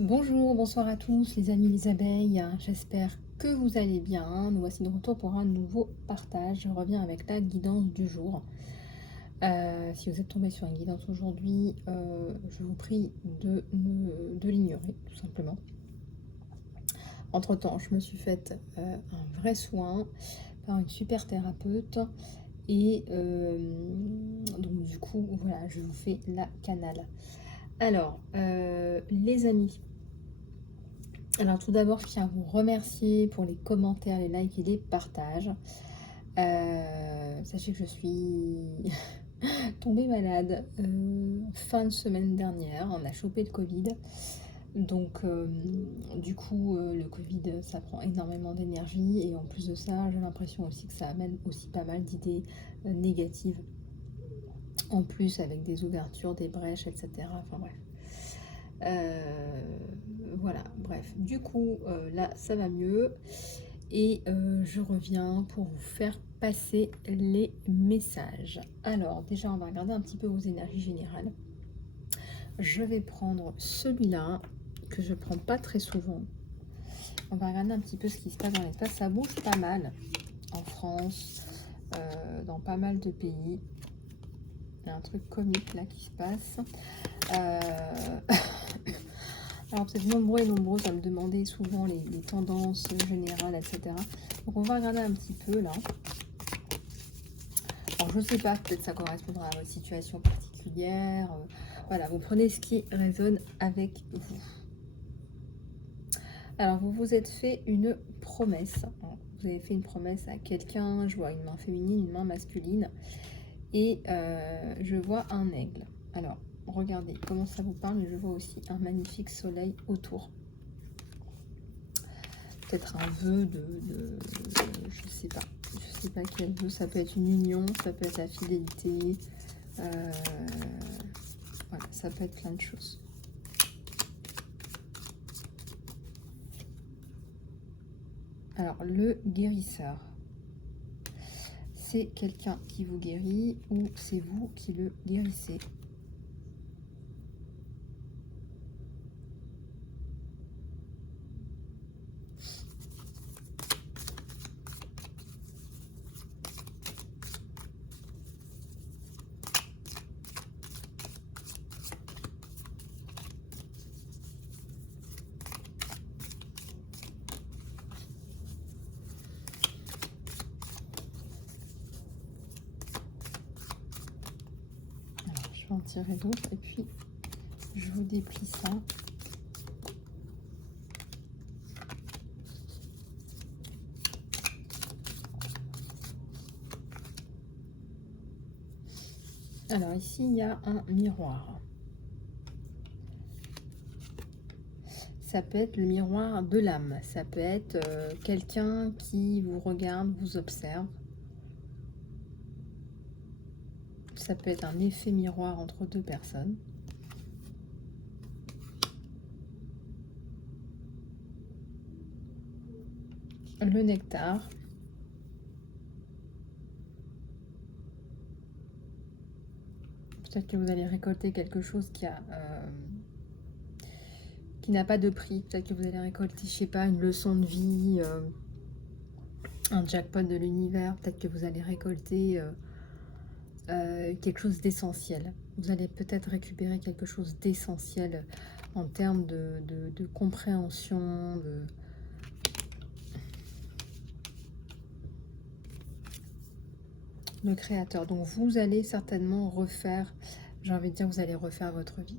Bonjour, bonsoir à tous les amis les abeilles, j'espère que vous allez bien. Nous voici de retour pour un nouveau partage. Je reviens avec la guidance du jour. Si vous êtes tombé sur une guidance aujourd'hui, je vous prie de l'ignorer, tout simplement. Entre-temps, je me suis faite un vrai soin par une super thérapeute. Et donc du coup, voilà, je vous fais la canale. Alors, les amis, alors tout d'abord, je tiens à vous remercier pour les commentaires, les likes et les partages. Sachez que je suis tombée malade fin de semaine dernière. On a chopé le Covid. Donc du coup, le Covid, ça prend énormément d'énergie. Et en plus de ça, j'ai l'impression aussi que ça amène aussi pas mal d'idées négatives. En plus, avec des ouvertures, des brèches, etc. Enfin bref. Voilà, bref. Du coup, là, ça va mieux. Et je reviens pour vous faire passer les messages. Alors, déjà, on va regarder un petit peu vos énergies générales. Je vais prendre celui-là, que je prends pas très souvent. On va regarder un petit peu ce qui se passe dans l'espace. Ça bouge pas mal en France, dans pas mal de pays. Il y a un truc comique là qui se passe. Alors vous êtes nombreux et nombreuses à me demander souvent les tendances générales, etc. Donc on va regarder un petit peu là. Alors je ne sais pas, peut-être ça correspondra à votre situation particulière. Voilà, vous prenez ce qui résonne avec vous. Alors vous vous êtes fait une promesse. Vous avez fait une promesse à quelqu'un. Je vois une main féminine, une main masculine. Et je vois un aigle. Alors regardez comment ça vous parle, mais je vois aussi un magnifique soleil autour. Peut-être un vœu je sais pas quel vœu, ça peut être une union, ça peut être la fidélité, voilà, ça peut être plein de choses. Alors, le guérisseur, c'est quelqu'un qui vous guérit ou c'est vous qui le guérissez? Alors, je vais en tirer d'autres et puis je vous déplie ça. Alors ici, il y a un miroir. Ça peut être le miroir de l'âme. Ça peut être quelqu'un qui vous regarde, vous observe. Ça peut être un effet miroir entre deux personnes. Le nectar. Peut-être que vous allez récolter quelque chose qui n'a pas de prix. Peut-être que vous allez récolter, je sais pas, une leçon de vie, un jackpot de l'univers. Peut-être que vous allez récolter quelque chose d'essentiel. Vous allez peut-être récupérer quelque chose d'essentiel en termes de compréhension, le créateur. Donc vous allez certainement refaire, j'ai envie de dire, vous allez refaire votre vie.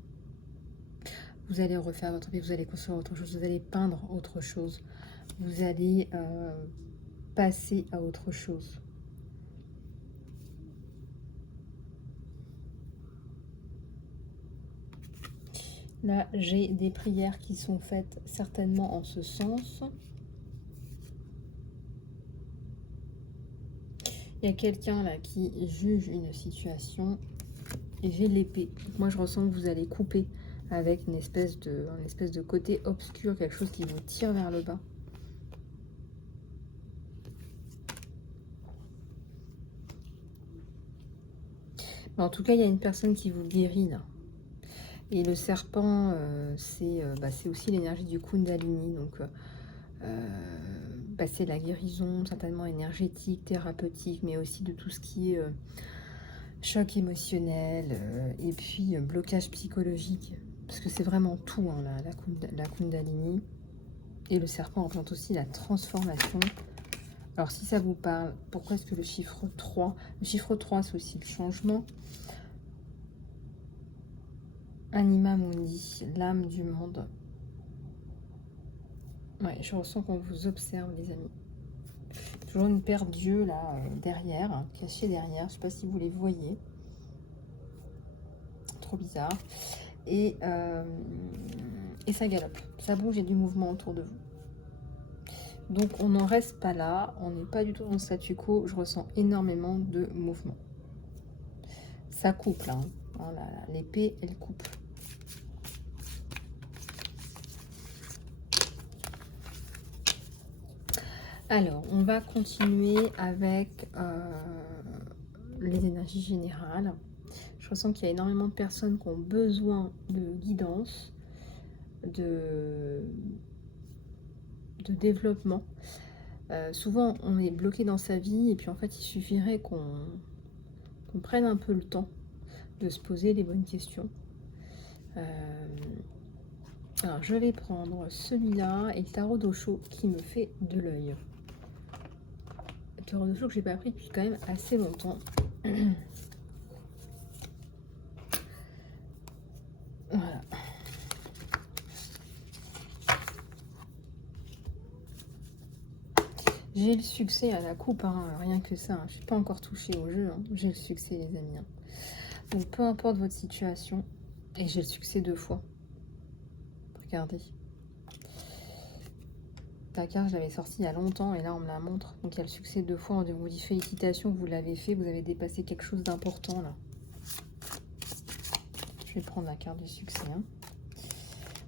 Vous allez refaire votre vie, vous allez construire autre chose, vous allez peindre autre chose, vous allez passer à autre chose. Là, j'ai des prières qui sont faites certainement en ce sens. Il y a quelqu'un là qui juge une situation et j'ai l'épée. Moi, je ressens que vous allez couper avec une espèce de côté obscur, quelque chose qui vous tire vers le bas. Mais en tout cas, il y a une personne qui vous guérit là. Et le serpent, c'est aussi l'énergie du Kundalini. Donc, c'est la guérison, certainement énergétique, thérapeutique, mais aussi de tout ce qui est choc émotionnel, et puis blocage psychologique. Parce que c'est vraiment tout, hein, la Kundalini. Et le serpent représente aussi la transformation. Alors, si ça vous parle, pourquoi est-ce que le chiffre 3? Le chiffre 3, c'est aussi le changement. Anima Mundi, l'âme du monde. Ouais, je ressens qu'on vous observe, les amis. Toujours une paire d'yeux, là, derrière, hein, cachée derrière. Je ne sais pas si vous les voyez. Trop bizarre. Et ça galope. Ça bouge, il y a du mouvement autour de vous. Donc, on n'en reste pas là. On n'est pas du tout dans le statu quo. Je ressens énormément de mouvement. Ça coupe, là. Hein. Oh là là, l'épée, elle coupe. Alors, on va continuer avec les énergies générales. Je ressens qu'il y a énormément de personnes qui ont besoin de guidance, de développement. Souvent, on est bloqué dans sa vie et puis en fait, il suffirait qu'on prenne un peu le temps de se poser les bonnes questions. Alors, je vais prendre celui-là et le tarot d'Osho qui me fait de l'œil. Le tarot d'Osho que je n'ai pas pris depuis quand même assez longtemps. Voilà. J'ai le succès à la coupe, hein, rien que ça. Hein. Je ne suis pas encore touchée au jeu. Hein. J'ai le succès, les amis. Hein. Donc, peu importe votre situation, et j'ai le succès 2 fois. Regardez. La carte, je l'avais sortie il y a longtemps, et là, on me la montre. Donc, il y a le succès 2 fois. On vous dit félicitations, vous l'avez fait. Vous avez dépassé quelque chose d'important, là. Je vais prendre la carte du succès. Hein.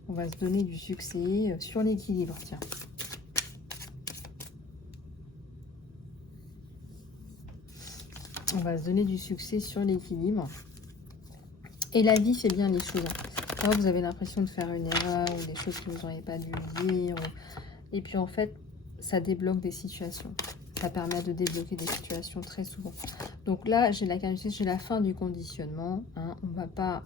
On va se donner du succès sur l'équilibre, tiens. On va se donner du succès sur l'équilibre. Et la vie fait bien les choses. Quand vous avez l'impression de faire une erreur ou des choses que vous n'auriez pas dû dire. Et puis en fait, ça débloque des situations. Ça permet de débloquer des situations très souvent. Donc là, j'ai la carte du succès, j'ai la fin du conditionnement. Hein. On ne va pas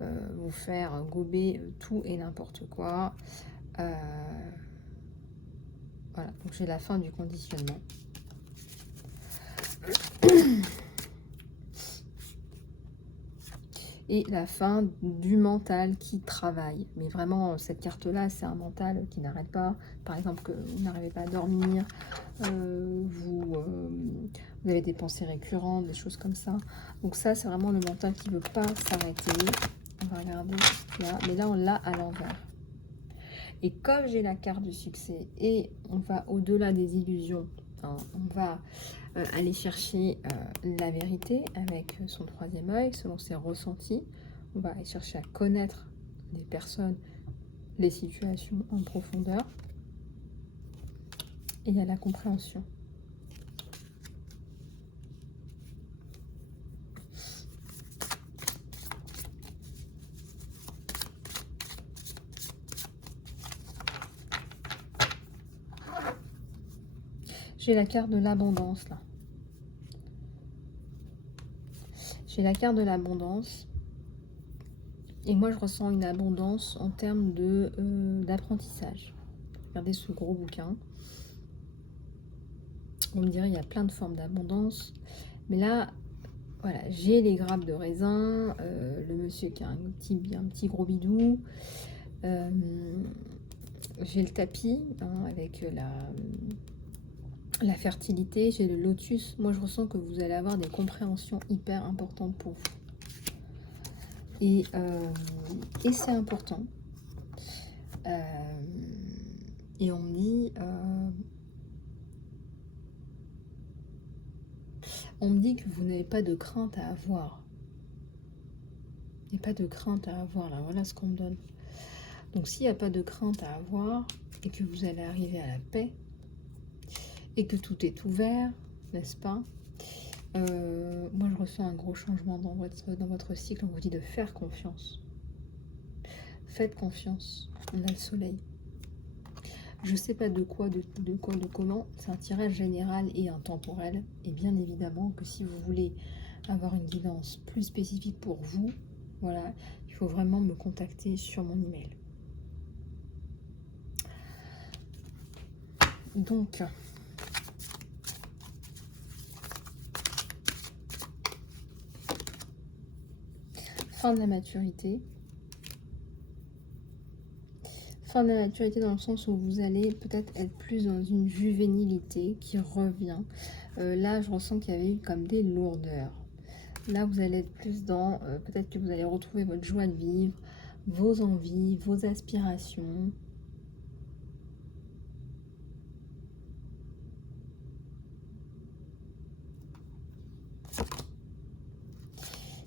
vous faire gober tout et n'importe quoi. Voilà, donc j'ai la fin du conditionnement. Et la fin du mental qui travaille. Mais vraiment, cette carte-là, c'est un mental qui n'arrête pas. Par exemple, que vous n'arrivez pas à dormir, vous avez des pensées récurrentes, des choses comme ça. Donc ça, c'est vraiment le mental qui ne veut pas s'arrêter. On va regarder ce qu'il y a. Mais là, on l'a à l'envers. Et comme j'ai la carte du succès et on va au-delà des illusions, hein, on va aller chercher la vérité avec son 3e œil, selon ses ressentis. On va aller chercher à connaître les personnes, les situations en profondeur. Et il y a la compréhension. J'ai la carte de l'abondance là. J'ai la carte de l'abondance. Et moi, je ressens une abondance en termes d'apprentissage. Regardez ce gros bouquin. On me dirait il y a plein de formes d'abondance. Mais là, voilà, j'ai les grappes de raisin. Le monsieur qui a un petit gros bidou. J'ai le tapis hein, avec la fertilité. J'ai le lotus. Moi, je ressens que vous allez avoir des compréhensions hyper importantes pour vous. Et c'est important. Et on me dit que vous n'avez pas de crainte à avoir. Il n'y a pas de crainte à avoir là. Voilà ce qu'on me donne. Donc s'il n'y a pas de crainte à avoir et que vous allez arriver à la paix et que tout est ouvert, n'est-ce pas? Moi je ressens un gros changement dans votre cycle. On vous dit de faire confiance. Faites confiance. On a le soleil. Je ne sais pas de quoi, de comment. C'est un tirage général et intemporel. Et bien évidemment que si vous voulez avoir une guidance plus spécifique pour vous, voilà, il faut vraiment me contacter sur mon email. Donc, fin de la maturité. Fin de la maturité dans le sens où vous allez peut-être être plus dans une juvénilité qui revient. Là, je ressens qu'il y avait eu comme des lourdeurs. Là, vous allez être plus dans... peut-être que vous allez retrouver votre joie de vivre, vos envies, vos aspirations.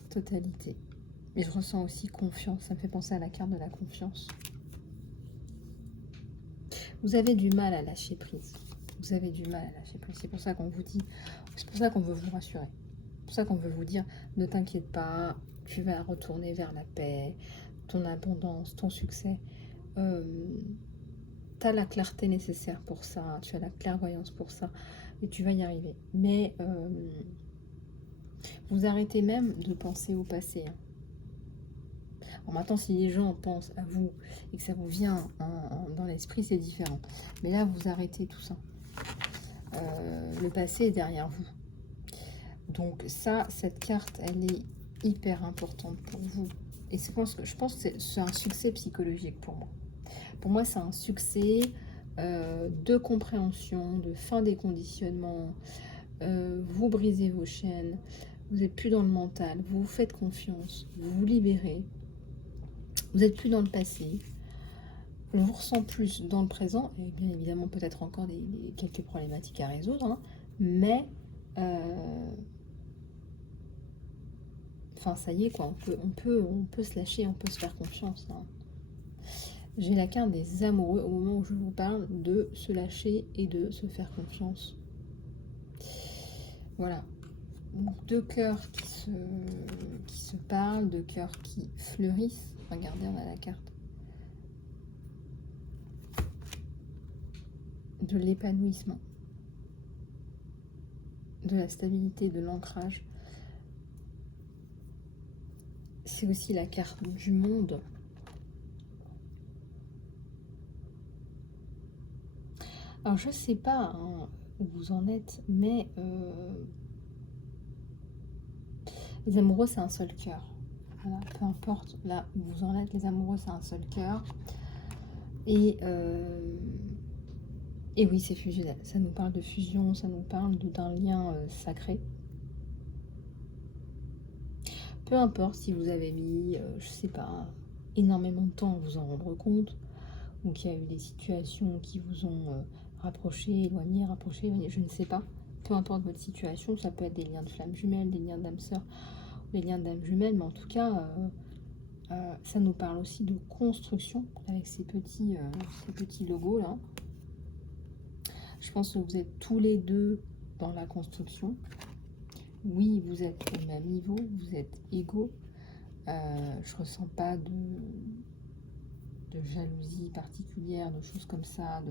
Totalité. Et je ressens aussi confiance. Ça me fait penser à la carte de la confiance. Vous avez du mal à lâcher prise. Vous avez du mal à lâcher prise. C'est pour ça qu'on vous dit... C'est pour ça qu'on veut vous rassurer. C'est pour ça qu'on veut vous dire, ne t'inquiète pas, tu vas retourner vers la paix, ton abondance, ton succès. Tu as la clarté nécessaire pour ça, tu as la clairvoyance pour ça, et tu vas y arriver. Mais vous arrêtez même de penser au passé. Alors maintenant, si les gens pensent à vous et que ça vous vient dans l'esprit, c'est différent. Mais là, vous arrêtez tout ça. Le passé est derrière vous. Donc ça, cette carte, elle est hyper importante pour vous. Et je pense que c'est un succès psychologique pour moi. Pour moi, c'est un succès de compréhension, de fin des conditionnements. Vous brisez vos chaînes, vous n'êtes plus dans le mental, vous vous faites confiance, vous vous libérez. Vous n'êtes plus dans le passé. On vous ressent plus dans le présent. Et bien évidemment, peut-être encore quelques problématiques à résoudre. Hein, mais... Enfin, ça y est, quoi. On peut se lâcher, on peut se faire confiance. Hein. J'ai la carte des amoureux au moment où je vous parle de se lâcher et de se faire confiance. Voilà. Donc, deux cœurs qui se parlent, deux cœurs qui fleurissent. Regardez, on a la carte de l'épanouissement, de la stabilité, de l'ancrage. C'est aussi la carte du monde. Alors, je ne sais pas hein, où vous en êtes, mais les amoureux, c'est un seul cœur. Voilà, peu importe là où vous en êtes, les amoureux, c'est un seul cœur. Et oui, c'est fusionnel. Ça nous parle de fusion, ça nous parle d'un lien sacré. Peu importe si vous avez mis, je sais pas, énormément de temps à vous en rendre compte, ou qu'il y a eu des situations qui vous ont rapproché, éloigné, je ne sais pas. Peu importe votre situation, ça peut être des liens de flammes jumelles, des liens d'âme sœur, des liens d'âme jumelles, mais en tout cas, ça nous parle aussi de construction avec ces petits logos là. Je pense que vous êtes tous les deux dans la construction. Oui, vous êtes au même niveau, vous êtes égaux. Je ressens pas de jalousie particulière, de choses comme ça.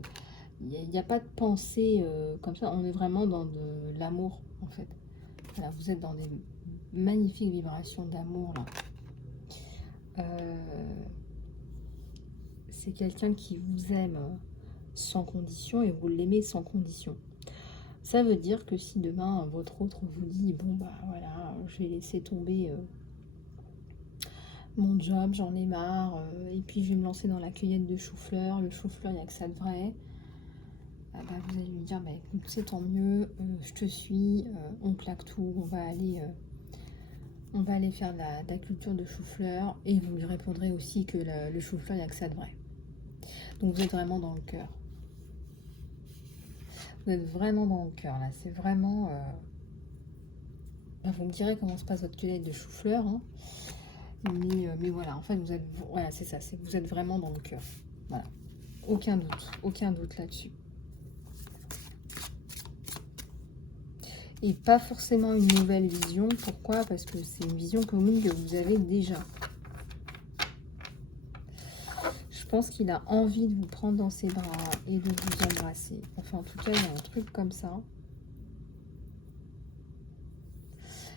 Il n'y a pas de pensée comme ça. On est vraiment dans de l'amour, en fait. Voilà, vous êtes dans des magnifiques vibrations d'amour, là. C'est quelqu'un qui vous aime sans condition et vous l'aimez sans condition. Ça veut dire que si demain votre autre vous dit bon bah voilà, je vais laisser tomber mon job, j'en ai marre, et puis je vais me lancer dans la cueillette de chou-fleur, le chou-fleur il n'y a que ça de vrai, bah, vous allez lui dire bah écoute c'est tant mieux, je te suis, on plaque tout, on va aller faire de la culture de chou-fleur, et vous lui répondrez aussi que le chou-fleur il n'y a que ça de vrai. Donc vous êtes vraiment dans le cœur. Vous êtes vraiment dans le cœur là, c'est vraiment... vous me direz comment se passe votre cueillette de chou-fleur, hein. Mais voilà, en fait vous êtes... Voilà, c'est ça, c'est que vous êtes vraiment dans le cœur. Voilà, aucun doute là-dessus. Et pas forcément une nouvelle vision, pourquoi? Parce que c'est une vision commune que vous avez déjà. pense qu'il a envie de vous prendre dans ses bras et de vous embrasser. Enfin, en tout cas, il y a un truc comme ça.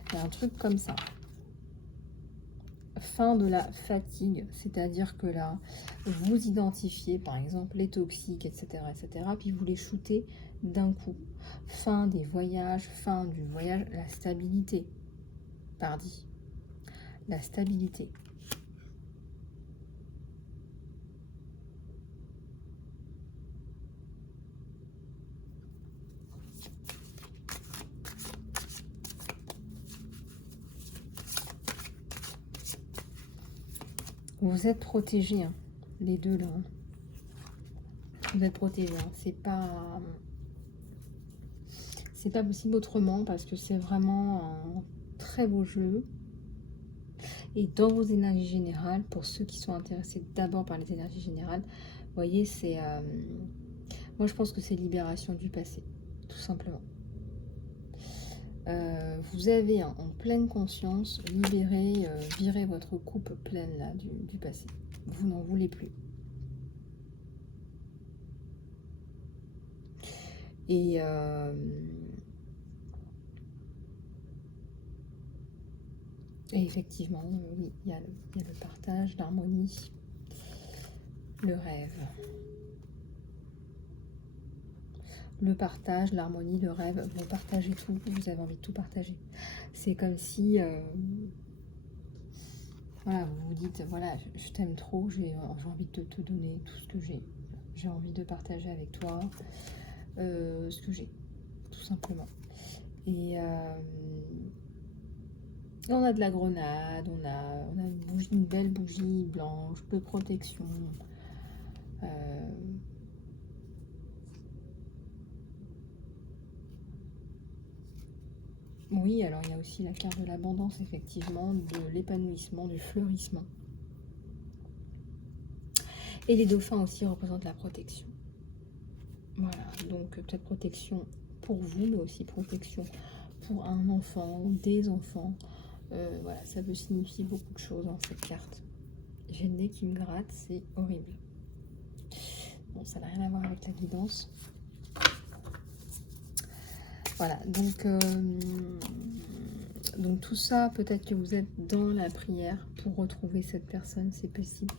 Il y a un truc comme ça. Fin de la fatigue, c'est-à-dire que là, vous identifiez par exemple les toxiques, etc., puis vous les shootez d'un coup. Fin des voyages, fin du voyage, la stabilité, pardi, la stabilité. Vous êtes protégés, hein, les deux là. Hein. Vous êtes protégés, hein. C'est pas possible autrement parce que c'est vraiment un très beau jeu. Et dans vos énergies générales, pour ceux qui sont intéressés d'abord par les énergies générales, vous voyez, c'est... moi, je pense que c'est libération du passé, tout simplement. Vous avez en pleine conscience libéré, viré votre coupe pleine là, du passé. Vous n'en voulez plus. Et effectivement, oui, il y a le partage, l'harmonie, le rêve. Le partage, l'harmonie, le rêve, vous partagez tout, vous avez envie de tout partager. C'est comme si, voilà, vous vous dites, voilà, je t'aime trop, j'ai envie de te donner tout ce que j'ai. J'ai envie de partager avec toi ce que j'ai, tout simplement. Et on a de la grenade, on a une belle bougie blanche de protection. Oui, alors il y a aussi la carte de l'abondance, effectivement, de l'épanouissement, du fleurissement. Et les dauphins aussi représentent la protection. Voilà, donc peut-être protection pour vous, mais aussi protection pour un enfant, des enfants. Voilà, ça peut signifier beaucoup de choses dans cette carte. J'ai le nez qui me gratte, c'est horrible. Bon, ça n'a rien à voir avec la guidance. Voilà, donc tout ça, peut-être que vous êtes dans la prière pour retrouver cette personne, c'est possible.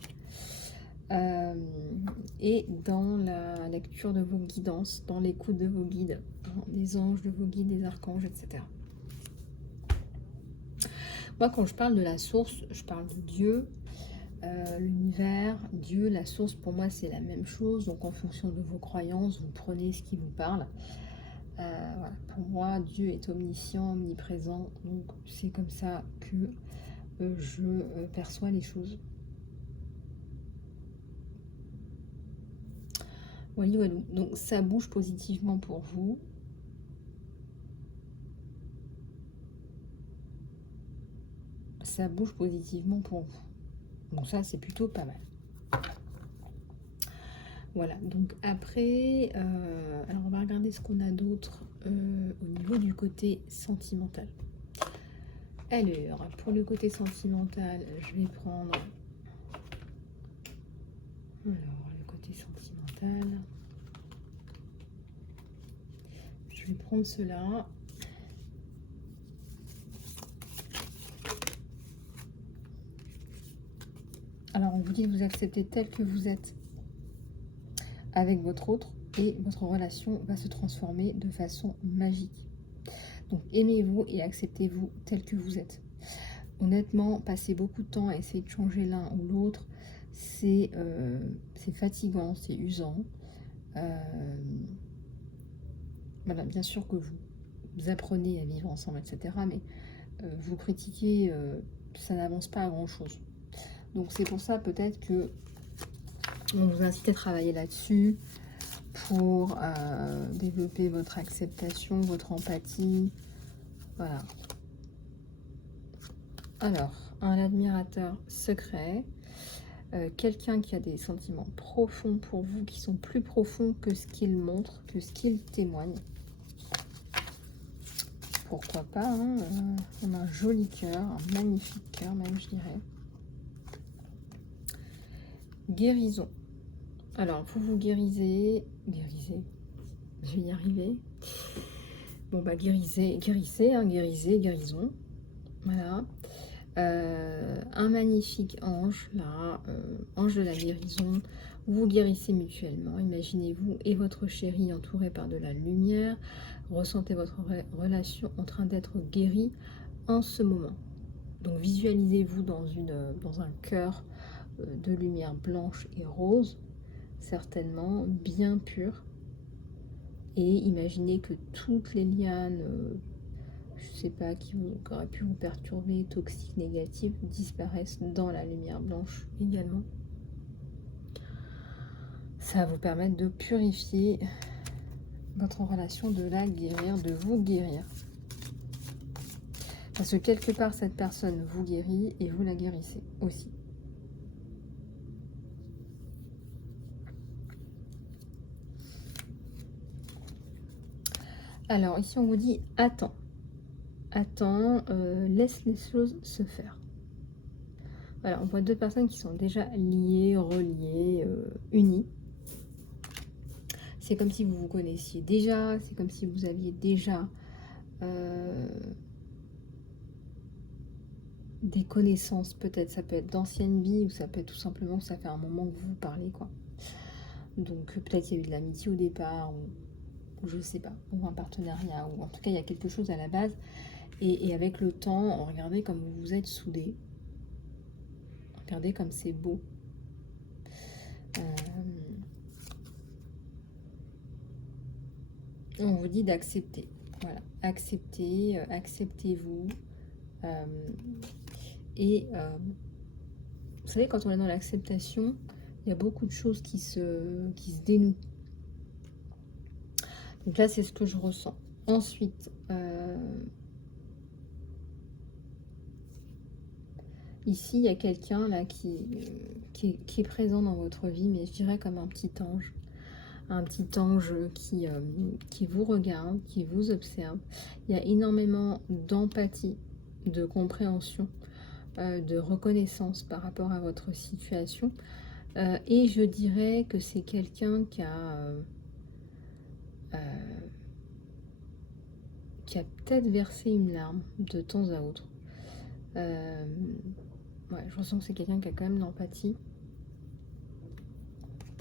Et dans la lecture de vos guidances, dans l'écoute de vos guides, des anges, de vos guides, des archanges, etc. Moi, quand je parle de la source, je parle de Dieu, l'univers, Dieu, la source, pour moi, c'est la même chose. Donc, en fonction de vos croyances, vous prenez ce qui vous parle. Voilà. Pour moi, Dieu est omniscient, omniprésent. Donc, c'est comme ça que je perçois les choses. Voilà. Donc, ça bouge positivement pour vous. Ça bouge positivement pour vous. Donc ça, c'est plutôt pas mal. Voilà, donc après, alors on va regarder ce qu'on a d'autre au niveau du côté sentimental. Alors, pour le côté sentimental, je vais prendre... Alors, le côté sentimental... Je vais prendre cela. Alors, on vous dit de vous accepter tel que vous êtes avec votre autre et votre relation va se transformer de façon magique. Donc, aimez-vous et acceptez-vous tel que vous êtes. Honnêtement, passer beaucoup de temps à essayer de changer l'un ou l'autre, c'est fatigant, c'est usant. Voilà, bien sûr que vous apprenez à vivre ensemble, etc. Mais vous critiquez, ça n'avance pas à grand-chose. Donc c'est pour ça peut-être que on vous incite à travailler là-dessus pour développer votre acceptation, votre empathie. Voilà. Alors, un admirateur secret, quelqu'un qui a des sentiments profonds pour vous, qui sont plus profonds que ce qu'il montre, que ce qu'il témoigne. Pourquoi pas, hein, on a un joli cœur, un magnifique cœur même, je dirais. Guérison. Alors, vous guérissez, je vais y arriver. Bon, bah, guérissez, hein, guérison, voilà. Un magnifique ange, là, ange de la guérison. Vous guérissez mutuellement. Imaginez-vous et votre chéri entourés par de la lumière. Ressentez votre relation en train d'être guérie en ce moment. Donc visualisez-vous dans un cœur de lumière blanche et rose, certainement bien pur. Et imaginez que toutes les lianes, je ne sais pas, qui auraient pu vous perturber, toxiques, négatives, disparaissent dans la lumière blanche également. Ça va vous permettre de purifier votre relation, de la guérir, de vous guérir. Parce que quelque part, cette personne vous guérit et vous la guérissez aussi. Alors, ici, on vous dit « Attends, laisse les choses se faire ». Voilà, on voit deux personnes qui sont déjà liées, reliées, unies. C'est comme si vous vous connaissiez déjà, c'est comme si vous aviez déjà des connaissances, peut-être. Ça peut être d'anciennes vies ou ça peut être tout simplement que ça fait un moment que vous vous parlez, quoi. Donc peut-être qu'il y a eu de l'amitié au départ, ou je sais pas, ou un partenariat, ou en tout cas il y a quelque chose à la base. Et avec le temps, regardez comme vous vous êtes soudés. Regardez comme c'est beau. On vous dit d'accepter. Voilà, acceptez, acceptez-vous. Vous savez, quand on est dans l'acceptation, il y a beaucoup de choses qui se dénouent. Donc là, c'est ce que je ressens. Ensuite, ici, il y a quelqu'un là qui est présent dans votre vie, mais je dirais comme un petit ange. Un petit ange qui vous regarde, qui vous observe. Il y a énormément d'empathie, de compréhension, de reconnaissance par rapport à votre situation. Et je dirais que c'est quelqu'un qui a peut-être versé une larme de temps à autre. Ouais, je ressens que c'est quelqu'un qui a quand même de l'empathie.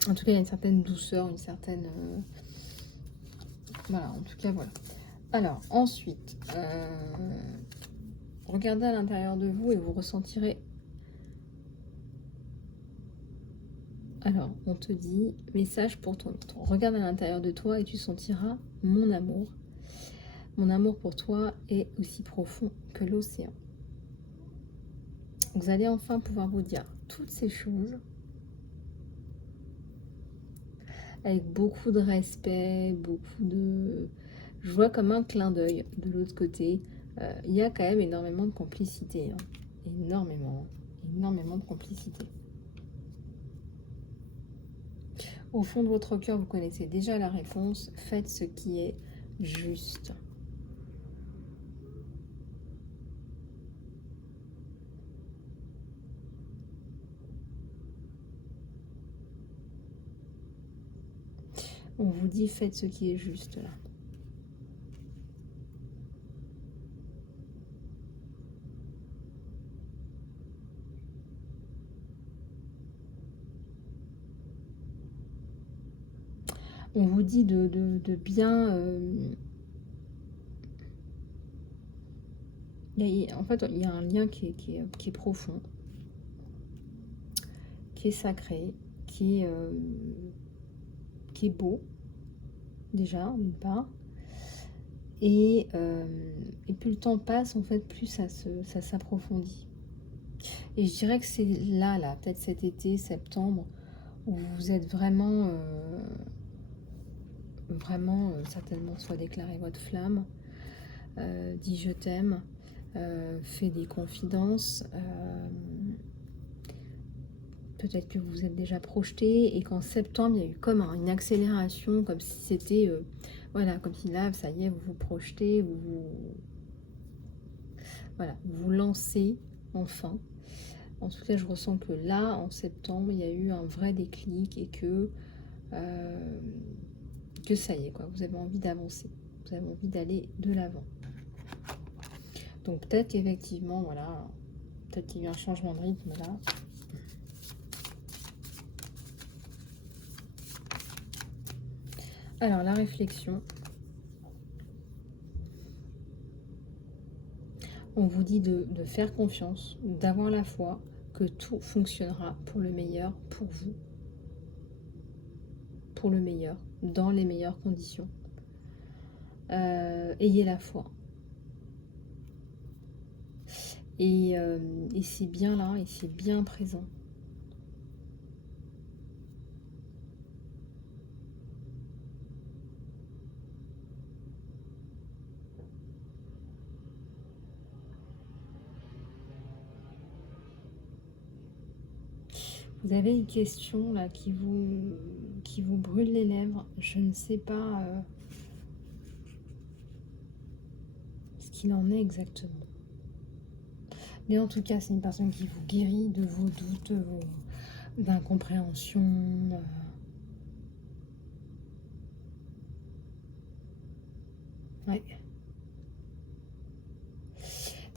En tout cas, il y a une certaine douceur, une certaine... Voilà, en tout cas, voilà. Alors, ensuite, regardez à l'intérieur de vous et vous ressentirez... Alors, on te dit, message pour ton autre. Regarde à l'intérieur de toi et tu sentiras mon amour. Mon amour pour toi est aussi profond que l'océan. Vous allez enfin pouvoir vous dire toutes ces choses avec beaucoup de respect, beaucoup de... Je vois comme un clin d'œil de l'autre côté. Il y a quand même énormément de complicité. Hein. Énormément de complicité. Au fond de votre cœur, vous connaissez déjà la réponse. Faites ce qui est juste. On vous dit faites ce qui est juste là. On vous dit de bien... en fait, il y a un lien qui est profond, qui est sacré, qui est beau, déjà, d'une part. Et plus le temps passe, en fait, plus ça s'approfondit. Et je dirais que c'est là, peut-être cet été, septembre, où vous êtes vraiment... certainement soit déclarer votre flamme, dit je t'aime, fait des confidences, peut-être que vous êtes déjà projeté et qu'en septembre il y a eu comme une accélération, comme si c'était voilà, comme si là ça y est, vous vous projetez, voilà, vous lancez enfin. En tout cas, je ressens que là, en septembre, il y a eu un vrai déclic et que ça y est, quoi, vous avez envie d'avancer, vous avez envie d'aller de l'avant. Donc peut-être qu'effectivement, voilà, peut-être qu'il y a eu un changement de rythme là. Alors la réflexion, on vous dit de faire confiance, d'avoir la foi, que tout fonctionnera pour le meilleur, pour vous, pour le meilleur, dans les meilleures conditions. Ayez la foi. Et c'est bien là, et c'est bien présent. Vous avez une question là qui vous brûle les lèvres. Je ne sais pas ce qu'il en est exactement. Mais en tout cas, c'est une personne qui vous guérit de vos doutes, d'incompréhension. Ouais.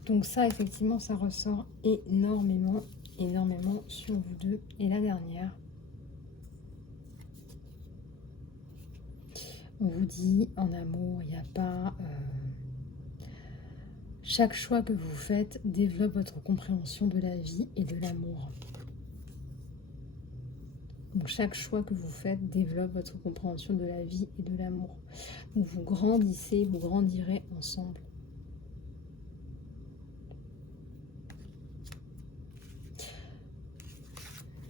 Donc ça, effectivement, ça ressort énormément, énormément sur vous deux. Et la dernière, on vous dit, en amour, il n'y a pas... chaque choix que vous faites développe votre compréhension de la vie et de l'amour. Donc chaque choix que vous faites développe votre compréhension de la vie et de l'amour. Donc vous grandissez, vous grandirez ensemble.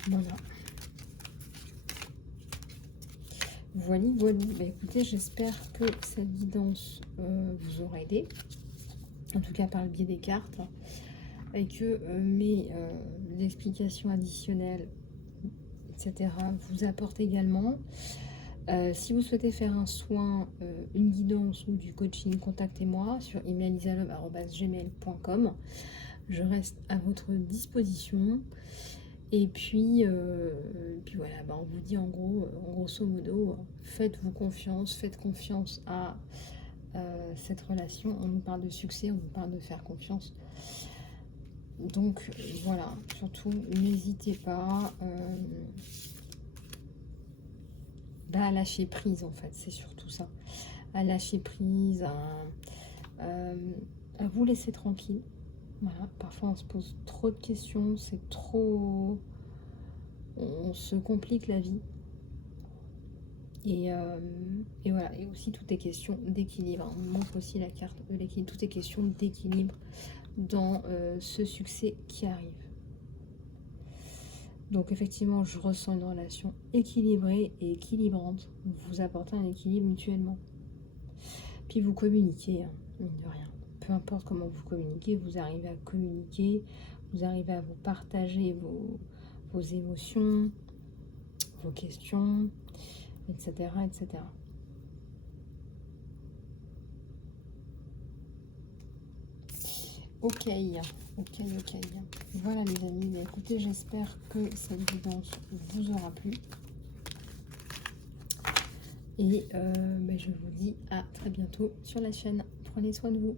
Voilà. Voilà, voilà. Bah, écoutez, j'espère que cette guidance vous aura aidé. En tout cas par le biais des cartes. Et que mes explications additionnelles, etc. vous apportent également. Si vous souhaitez faire un soin, une guidance ou du coaching, contactez-moi sur emailisalobe@gmail.com. Je reste à votre disposition. Et puis voilà, bah on vous dit en gros, grosso modo, faites-vous confiance, faites confiance à cette relation. On nous parle de succès, on nous parle de faire confiance. Donc voilà, surtout n'hésitez pas à lâcher prise en fait, c'est surtout ça. À lâcher prise, à vous laisser tranquille. Voilà, parfois on se pose trop de questions, c'est trop... On se complique la vie. Et voilà, et aussi tout est question d'équilibre. On montre aussi la carte de l'équilibre, tout est question d'équilibre dans ce succès qui arrive. Donc effectivement, je ressens une relation équilibrée et équilibrante. Vous apportez un équilibre mutuellement. Puis vous communiquez, hein, mine de rien. Peu importe comment vous communiquez, vous arrivez à communiquer, vous arrivez à vous partager vos émotions, vos questions, etc., etc. Ok, ok. Voilà les amis, mais écoutez, j'espère que cette guidance vous aura plu. Et je vous dis à très bientôt sur la chaîne. Prenez soin de vous.